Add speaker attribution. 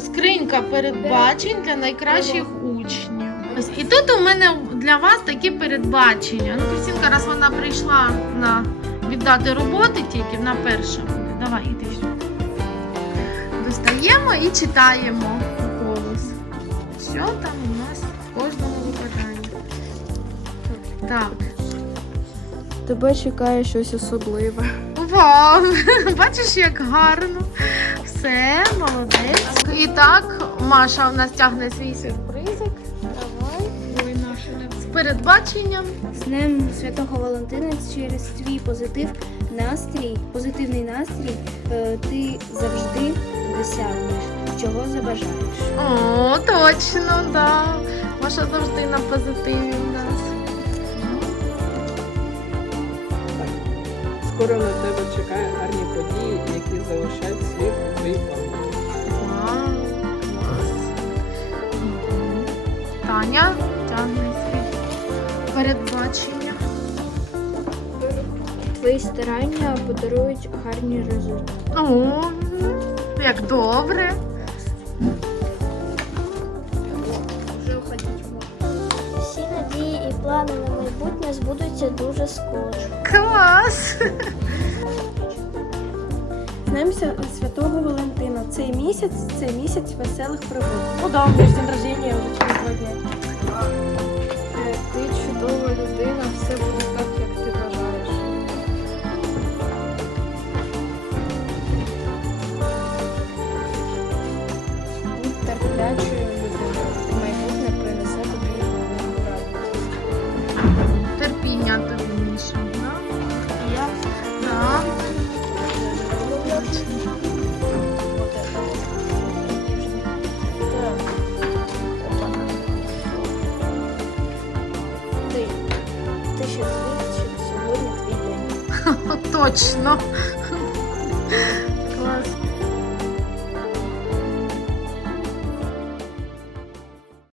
Speaker 1: Скринька передбачень для найкращих учнів. Ось і тут у мене для вас такі передбачення. Ну, Кристинка, раз вона прийшла на віддати роботи тільки на перше буде. Давай, іди. Достаємо і читаємо голос. Що там у нас в кожному випаданні? Так.
Speaker 2: Тебе чекає щось особливе.
Speaker 1: Вау! Бачиш, як гарно. Все, молодець. І так, Маша у нас тягне свій сюрпризик. Давай. З передбаченням.
Speaker 3: З Днем Святого Валентина через твій позитив, настрій, позитивний настрій, е, ти завжди досягнеш, чого забажаєш.
Speaker 1: О, точно, да. Маша завжди на позитиві
Speaker 4: Скоро на тебе чекає гарні події, які залишають слід у твоїй пам'яті.
Speaker 1: Таня тягне свій передбачення.
Speaker 3: Твої старання подарують гарні результати.
Speaker 1: О, як добре.
Speaker 5: Всі надії і плани на майбутнє збудуться дуже скоро.
Speaker 1: Клас.
Speaker 2: З Днем Святого Валентина. Цей місяць це місяць веселих пригод.
Speaker 1: Ну да, меня день рождения уже через два дня.
Speaker 2: Е, Ти чудова людина, все буде так, як ти бажаєш. Будь терплячою
Speaker 1: Да.
Speaker 5: Ти, ти щасливий, що сьогодні твій день.
Speaker 1: Точно. Клас.